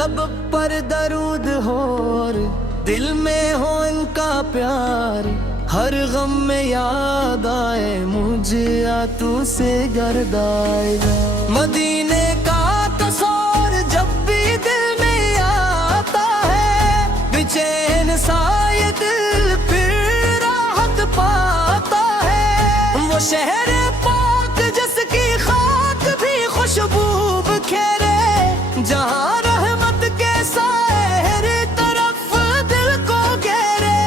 लब पर दरूद हो और दिल में हो इनका प्यार, हर गम में याद आए मुझे या तू से गर्द आएगा। मदीने का तस्वीर जब भी दिल में आता है, बेचैन सा ये दिल फिर राहत पाता है। वो शहर पाक जिसकी खाक भी खुशबू बिखेरे, जहाँ रहमत के साए हर तरफ दिल को घेरे।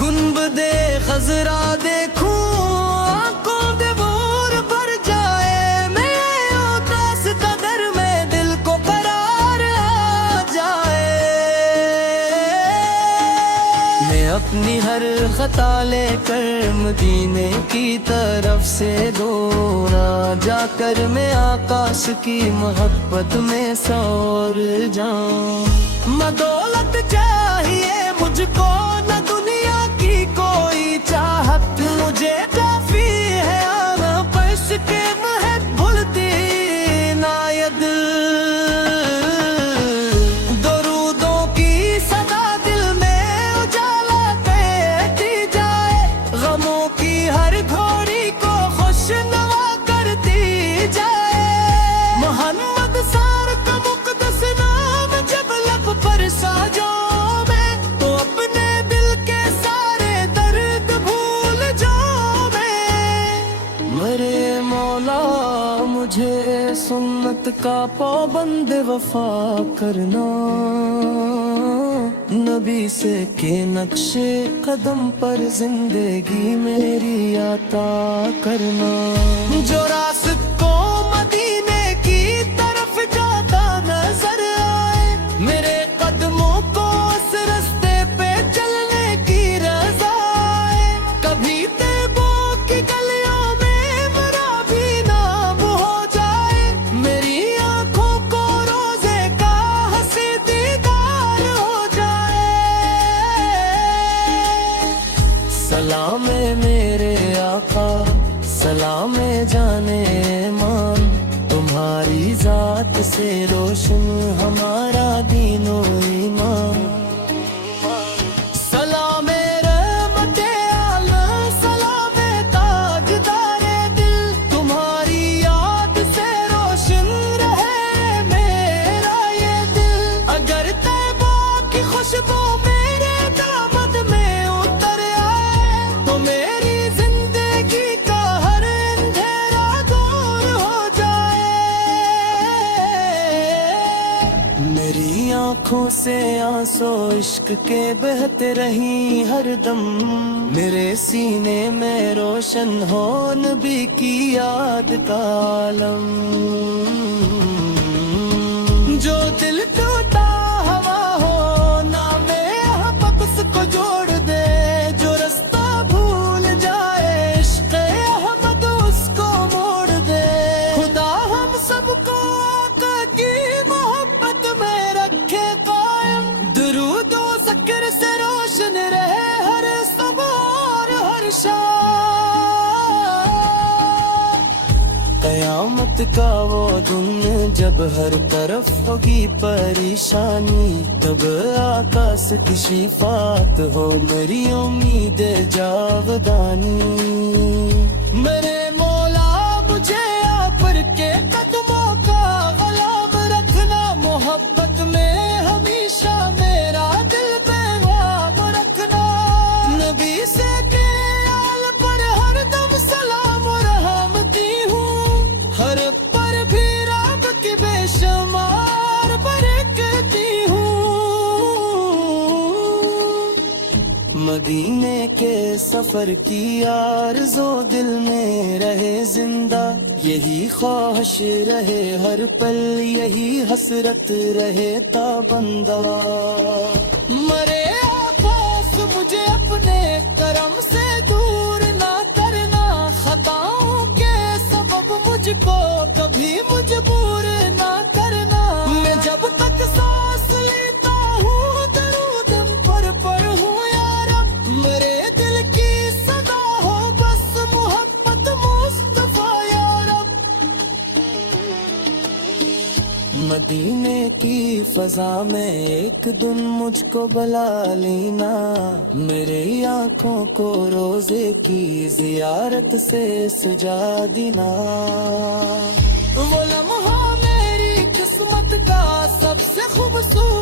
गुंबदे खजरा देखूं आंखों दे बोर भर जाए, मैं उदास कदर में दिल को करार आ जाए। मैं अपनी हर खता लेकर मदीने की तरफ से दौड़ा, जाकर मैं आकाश की मोहब्बत में सौर जाऊं। न दौलत चाहिए मुझको, न दुनिया की कोई चाहत, मुझे काफी है आना बस के महक भूलती ना ये दिल। दरूदों की सदा दिल में उजाला देती जाए, गमों की हर घोड़ी को खुशनवा करती जाए। मोहम्मद सार का मुक़द्दस नाम जब लब पर साजो मैं, तो अपने दिल के सारे दर्द भूल जाऊं मैं। मेरे मौला मुझे सुन्नत का पाबंद वफा करना, नबी से के नक्शे कदम पर जिंदगी मेरी आता करना। जो रास्ता मदीने की तरफ जाता नजर आए, मेरे कदमों को उस रास्ते पे चलने की रज़ा आए। कभी तैबों की गलियों में मेरा भी नाम हो जाए, मेरी आंखों को रोजे का हंसी दीदार हो जाए। सलाम है मेरे आका, सलाम है जाने मान, तुम्हारी जात से रोशन हमारा दीनो ईमान। सलाम रहमते आलम, सलाम ताजदारे दिल, तुम्हारी याद से रोशन रहे मेरा ये दिल। अगर तैबा की खुशबू मेरे दामद में उतर आए, तो मेरी जिंदगी का हर अंधेरा दूर हो जाए। मेरी आंखों से आंसू इश्क के बहते रही हर दम, मेरे सीने में रोशन हो नबी की याद का आलम। जो दिल टूटा हवा हो ना में अहबक उसको जोड़ दे, जो रास्ता भूल जाए इश्क़ अहमद उसको मोड़ दे। खुदा हम सबको आका की मोहब्बत में रखे कायम, दुरूद व ज़िक्र से रोशन रहे हर सवार हर शाम। कयामत का वो दिन जब हर तरफ होगी परेशानी, तब आका से की शिफात हो मेरी उम्मीद जावदानी। मेरे मौला मुझे आप के कदमों का गुलाम रखना, मोहब्बत में हमेशा मेरा दिल बेवाब रखना। नबी से के आल पर हरदम सलाम रहमती हूँ, हर पर भी रब की बेशुमार बरकती हूँ। मदीने के सफर की आरज़ो दिल में रहे जिंदा, यही ख्वाहिश रहे हर पल, यही हसरत रहे ताबंदा। मरे आकाश मुझे अपने करम से दूर ना करना, खताओं के सबब मुझको कभी मजबूर ना करना। मैं जब तक सांस लेता हूँ दरूद पर हूँ यार, मेरे दिल की सदा हो बस मोहब्बत मुस्तफा यार। فضا میں ایک دن مجھ کو بلا لینا، میری آنکھوں کو روزے کی زیارت سے سجا دینا۔ وہ لمحہ میری قسمت کا سب سے خوبصورت